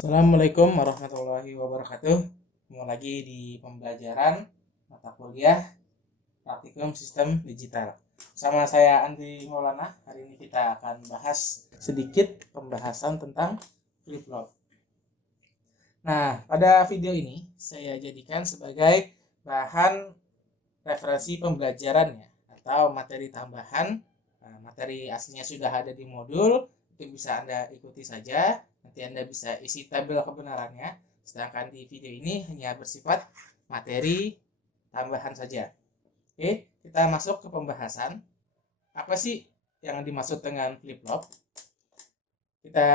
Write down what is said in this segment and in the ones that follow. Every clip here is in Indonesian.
Assalamualaikum warahmatullahi wabarakatuh. Ketemu lagi di pembelajaran mata kuliah praktikum sistem digital. Sama saya Andri Maulana. Hari ini kita akan bahas sedikit pembahasan tentang flip-flop. Nah, pada video ini saya jadikan sebagai bahan referensi pembelajarannya atau materi tambahan. Nah, materi aslinya sudah ada di modul, itu bisa Anda ikuti saja. Nanti Anda bisa isi tabel kebenarannya. Sedangkan di video ini hanya bersifat materi tambahan saja. Oke, kita masuk ke pembahasan. Apa sih yang dimaksud dengan flip-flop? Kita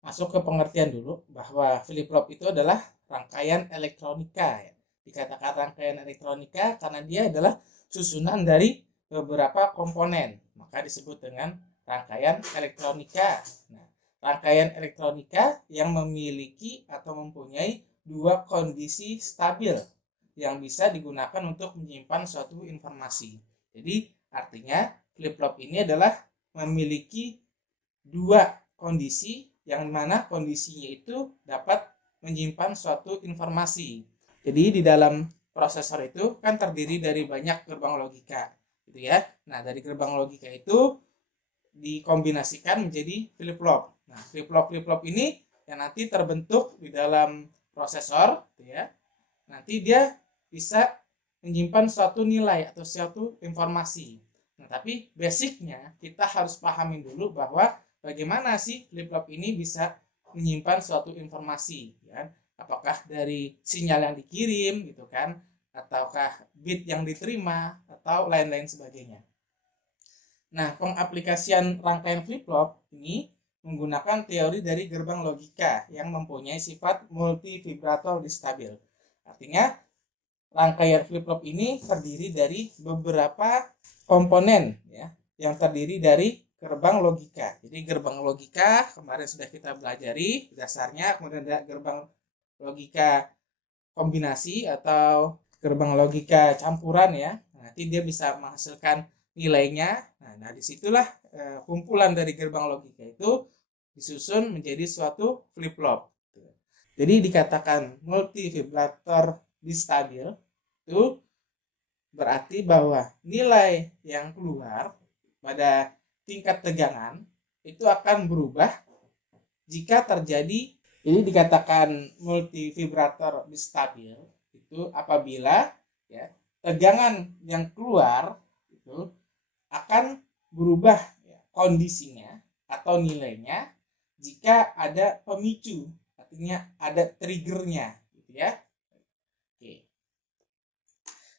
masuk ke pengertian dulu bahwa flip-flop itu adalah rangkaian elektronika. Ya. Dikatakan rangkaian elektronika karena dia adalah susunan dari beberapa komponen, maka disebut dengan rangkaian elektronika. Nah, rangkaian elektronika yang memiliki atau mempunyai dua kondisi stabil yang bisa digunakan untuk menyimpan suatu informasi. Jadi artinya flip-flop ini adalah memiliki dua kondisi yang mana kondisinya itu dapat menyimpan suatu informasi. Jadi di dalam prosesor itu kan terdiri dari banyak gerbang logika, gitu ya. Nah, dari gerbang logika itu dikombinasikan menjadi flip-flop. Nah, flip-flop ini yang nanti terbentuk di dalam prosesor, gitu ya. Nanti dia bisa menyimpan suatu nilai atau suatu informasi. Nah, tapi basicnya kita harus pahamin dulu bahwa bagaimana sih flip-flop ini bisa menyimpan suatu informasi, ya. Apakah dari sinyal yang dikirim gitu kan, ataukah bit yang diterima atau lain-lain sebagainya. Nah, pengaplikasian rangkaian flip-flop ini menggunakan teori dari gerbang logika yang mempunyai sifat multivibrator distabil. Artinya, rangkaian flip-flop ini terdiri dari beberapa komponen, ya, yang terdiri dari gerbang logika. Jadi gerbang logika kemarin sudah kita pelajari dasarnya, kemudian ada gerbang logika kombinasi atau gerbang logika campuran, ya. Nanti dia bisa menghasilkan nilainya. Nah, disitulah kumpulan dari gerbang logika itu disusun menjadi suatu flip-flop. Jadi dikatakan multivibrator distabil itu berarti bahwa nilai yang keluar pada tingkat tegangan itu akan berubah jika terjadi. Ini dikatakan multivibrator distabil itu apabila, ya, tegangan yang keluar itu akan berubah, ya, kondisinya atau nilainya jika ada pemicu, artinya ada triggernya, gitu ya. Oke.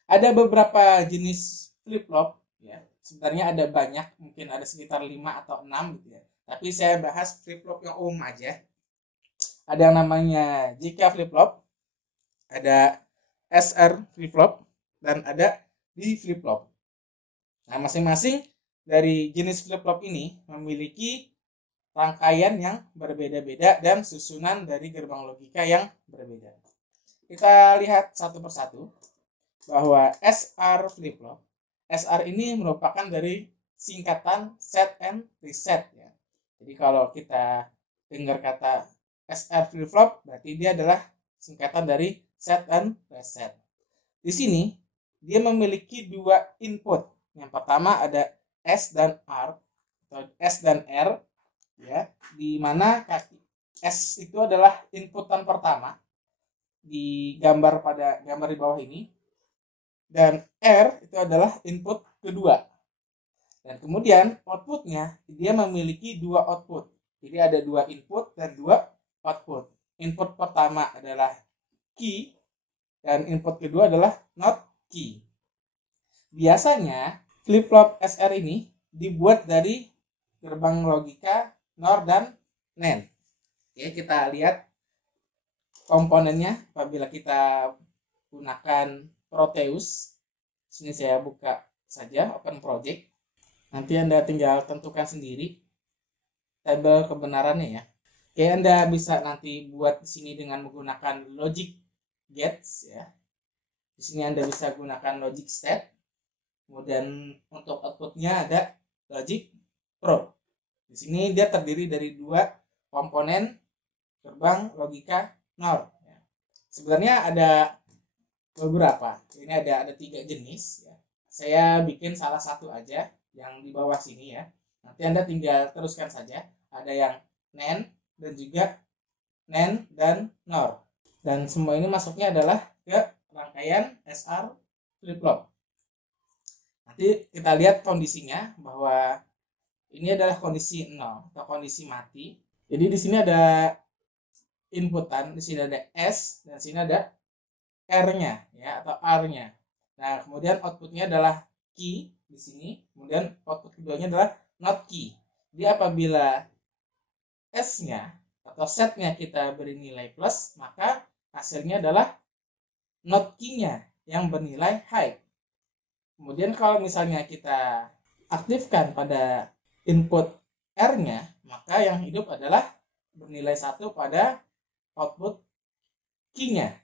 Ada beberapa jenis flip-flop, ya. Sebenarnya ada banyak, mungkin ada sekitar 5 atau 6 gitu ya. Tapi saya bahas flip-flop yang umum aja. Ada yang namanya JK flip-flop, ada SR flip-flop, dan ada D flip-flop. Nah, masing-masing dari jenis flip-flop ini memiliki rangkaian yang berbeda-beda dan susunan dari gerbang logika yang berbeda. Kita lihat satu persatu bahwa SR flip-flop, SR ini merupakan dari singkatan set and reset, ya. Jadi kalau kita dengar kata SR flip-flop berarti dia adalah singkatan dari set and reset. Di sini dia memiliki dua input. Yang pertama ada S dan R atau S dan R, ya, di mana kaki S itu adalah inputan pertama digambar pada gambar di bawah ini, dan R itu adalah input kedua. Dan kemudian outputnya dia memiliki dua output. Jadi ada dua input dan dua output. Input pertama adalah key dan input kedua adalah not key. Biasanya flip-flop SR ini dibuat dari gerbang logika NOR dan NAND. Oke, kita lihat komponennya apabila kita gunakan Proteus. Sini saya buka saja Open Project. Nanti Anda tinggal tentukan sendiri tabel kebenarannya, ya. Oke, Anda bisa nanti buat di sini dengan menggunakan logic gates, ya. Di sini Anda bisa gunakan logic step. Kemudian untuk outputnya ada logic probe. Di sini dia terdiri dari dua komponen gerbang logika NOR. Sebenarnya ada beberapa. Ini ada 3 jenis. Ya. Saya bikin salah satu aja yang di bawah sini ya. Nanti Anda tinggal teruskan saja. Ada yang NAND dan juga NAND dan NOR. Dan semua ini masuknya adalah ke rangkaian SR flip-flop. Nanti kita lihat kondisinya bahwa ini adalah kondisi 0 atau kondisi mati. Jadi di sini ada inputan, di sini ada S dan sini ada R-nya ya atau R-nya. Nah, kemudian outputnya adalah key di sini, kemudian output keduanya adalah not key. Jadi apabila S-nya atau setnya kita beri nilai plus, maka hasilnya adalah not key-nya yang bernilai high. Kemudian kalau misalnya kita aktifkan pada input R-nya, maka yang hidup adalah bernilai 1 pada output key-nya.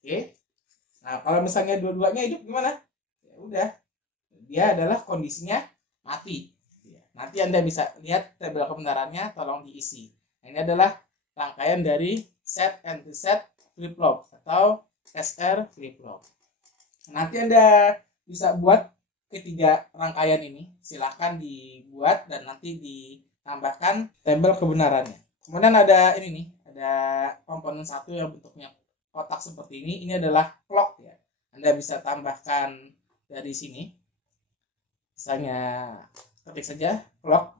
Oke. Nah, kalau misalnya dua-duanya hidup gimana? Ya udah. Dia adalah kondisinya mati. Nanti Anda bisa lihat tabel kebenarannya, tolong diisi. Nah, ini adalah rangkaian dari set and reset flip-flop atau SR flip-flop. Nanti Anda bisa buat ketiga rangkaian ini. Silahkan dibuat dan nanti ditambahkan tabel kebenarannya. Kemudian ada ini nih, ada komponen satu yang bentuknya kotak seperti ini. Ini adalah clock ya. Anda bisa tambahkan dari sini. Misalnya ketik saja clock.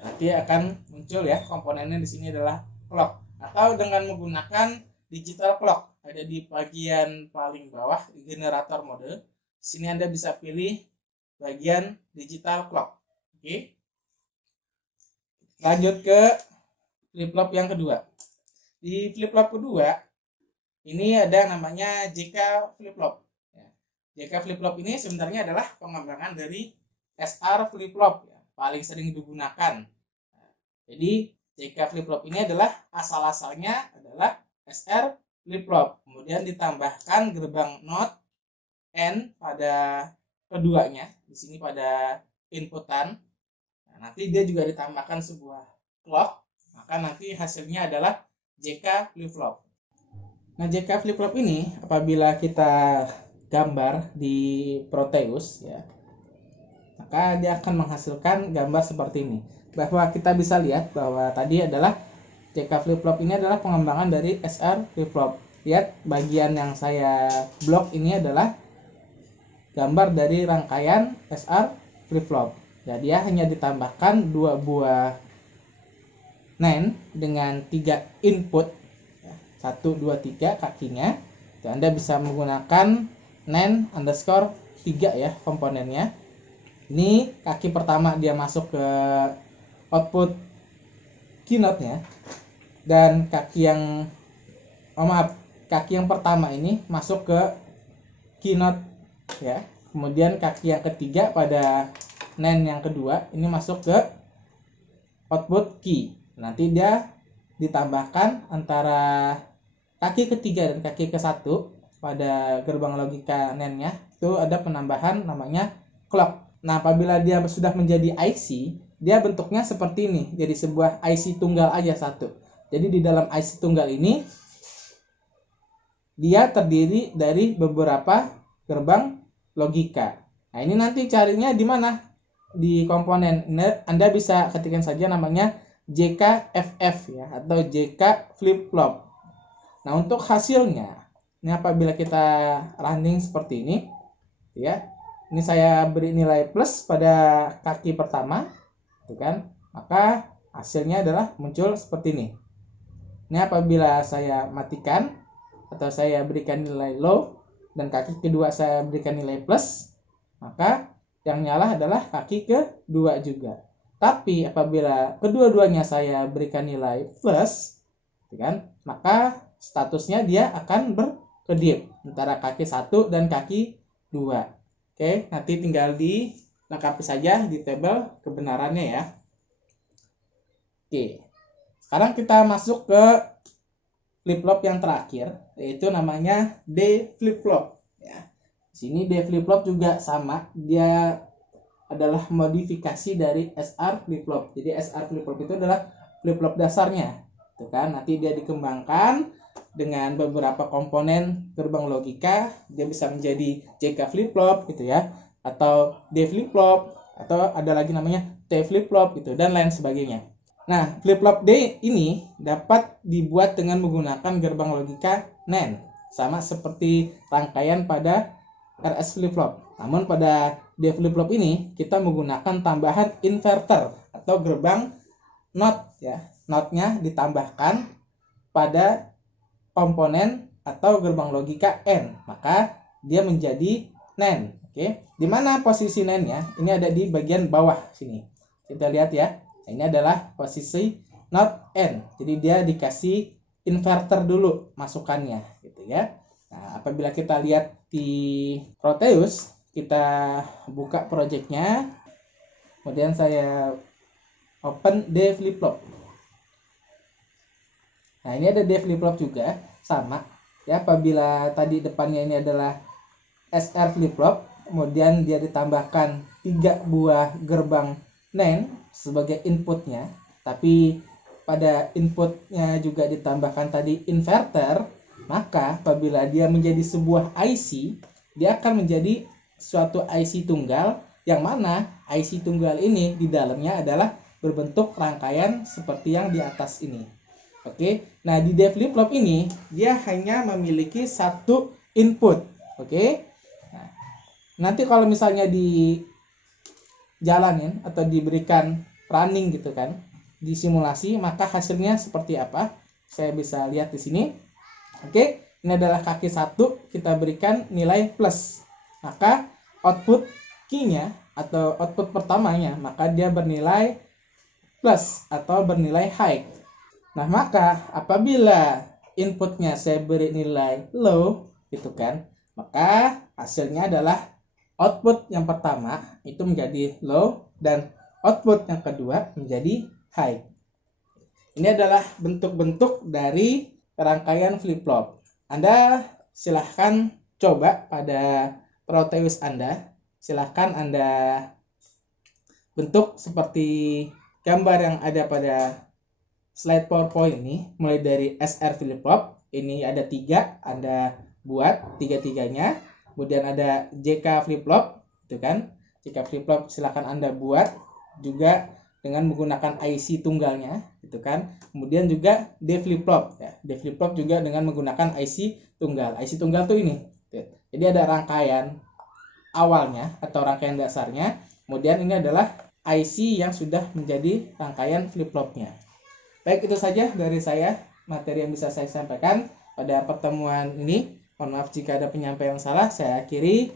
Nanti akan muncul ya komponennya di sini adalah clock. Atau dengan menggunakan digital clock. Ada di bagian paling bawah generator mode. Di sini Anda bisa pilih bagian digital clock. Oke. Lanjut ke flip-flop yang kedua. Di flip-flop kedua, ini ada namanya JK flip-flop. JK flip-flop ini sebenarnya adalah pengembangan dari SR flip-flop, ya, paling sering digunakan. Jadi JK flip-flop ini adalah asal-asalnya adalah SR flip-flop. Kemudian ditambahkan gerbang NOT N pada keduanya, di sini pada inputan. Nah, nanti dia juga ditambahkan sebuah clock, maka nanti hasilnya adalah JK flip-flop. Nah, JK flip-flop ini apabila kita gambar di Proteus ya, maka dia akan menghasilkan gambar seperti ini. Bahwa kita bisa lihat bahwa tadi adalah JK flip-flop ini adalah pengembangan dari SR flip-flop. Lihat bagian yang saya blok ini adalah gambar dari rangkaian SR flip-flop. Ya, dia hanya ditambahkan 2 buah NAND dengan 3 input, 1, 2, 3 kakinya. Dan Anda bisa menggunakan NAND underscore 3 ya komponennya. Ini kaki pertama dia masuk ke output keynote-nya. Dan kaki yang kaki yang pertama ini masuk ke keynote ya. Kemudian kaki yang ketiga pada NAND yang kedua ini masuk ke output key. Nanti dia ditambahkan antara kaki ketiga dan kaki ke-1 pada gerbang logika NAND-nya itu ada penambahan namanya clock. Nah, apabila dia sudah menjadi IC, dia bentuknya seperti ini. Jadi sebuah IC tunggal aja satu. Jadi di dalam IC tunggal ini dia terdiri dari beberapa gerbang logika. Nah, ini nanti carinya di mana? Di komponen. Anda bisa ketikkan saja namanya JKFF ya atau JK flip-flop. Nah, untuk hasilnya ini apabila kita running seperti ini ya. Ini saya beri nilai plus pada kaki pertama, gitu kan? Maka hasilnya adalah muncul seperti ini. Ini apabila saya matikan atau saya berikan nilai low dan kaki kedua saya berikan nilai plus, maka yang nyala adalah kaki kedua juga. Tapi apabila kedua-duanya saya berikan nilai plus, kan, maka statusnya dia akan berkedip antara kaki 1 dan kaki 2. Oke, nanti tinggal dilengkapi saja di tabel kebenarannya ya. Oke, sekarang kita masuk ke flip-flop yang terakhir, yaitu namanya D flip-flop. Ya. Di sini D flip-flop juga sama, dia adalah modifikasi dari SR flip-flop. Jadi SR flip-flop itu adalah flip-flop dasarnya. Tuh kan, nanti dia dikembangkan dengan beberapa komponen gerbang logika, dia bisa menjadi JK flip-flop gitu ya, atau D flip-flop, atau ada lagi namanya T flip-flop gitu, dan lain sebagainya. Nah, flip-flop D ini dapat dibuat dengan menggunakan gerbang logika NAND, sama seperti rangkaian pada RS flip-flop. Namun pada D flip-flop ini kita menggunakan tambahan inverter atau gerbang NOT ya. NOT-nya ditambahkan pada komponen atau gerbang logika N, maka dia menjadi NAND. Oke, di mana posisi NAND-nya? Ini ada di bagian bawah sini. Kita lihat ya. Ini adalah posisi NOT N. Jadi dia dikasih inverter dulu masukannya gitu ya. Nah, apabila kita lihat di Proteus, kita buka projectnya, kemudian saya open D flip-flop. Nah, ini ada D flip-flop juga, sama ya. Apabila tadi depannya ini adalah SR flip-flop, kemudian dia ditambahkan 3 buah gerbang NAND sebagai inputnya, tapi pada inputnya juga ditambahkan tadi inverter, maka apabila dia menjadi sebuah IC, dia akan menjadi suatu IC tunggal, yang mana IC tunggal ini di dalamnya adalah berbentuk rangkaian seperti yang di atas ini. Oke, nah di D flip-flop ini dia hanya memiliki satu input. Oke, nah, nanti kalau misalnya dijalanin atau diberikan running gitu kan di simulasi, maka hasilnya seperti apa? Saya bisa lihat di sini. Oke, ini adalah kaki 1, kita berikan nilai plus, maka output key-nya atau output pertamanya maka dia bernilai plus atau bernilai high. Nah, maka apabila inputnya saya beri nilai low gitu kan, maka hasilnya adalah output yang pertama itu menjadi low dan output yang kedua menjadi high. Ini adalah bentuk-bentuk dari rangkaian flip-flop. Anda silahkan coba pada Proteus Anda. Silahkan Anda bentuk seperti gambar yang ada pada slide PowerPoint ini, mulai dari SR flip-flop. Ini ada 3, Anda buat tiga-tiganya. Kemudian ada JK flip-flop, itu kan. JK flip-flop silahkan Anda buat juga dengan menggunakan IC tunggalnya, gitu kan. Kemudian juga D flip-flop ya. D flip-flop juga dengan menggunakan IC tunggal. IC tunggal tuh ini. Jadi ada rangkaian awalnya atau rangkaian dasarnya. Kemudian ini adalah IC yang sudah menjadi rangkaian flip-flopnya. Baik, itu saja dari saya materi yang bisa saya sampaikan pada pertemuan ini. Mohon maaf jika ada penyampaian yang salah. Saya akhiri.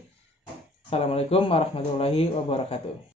Assalamualaikum warahmatullahi wabarakatuh.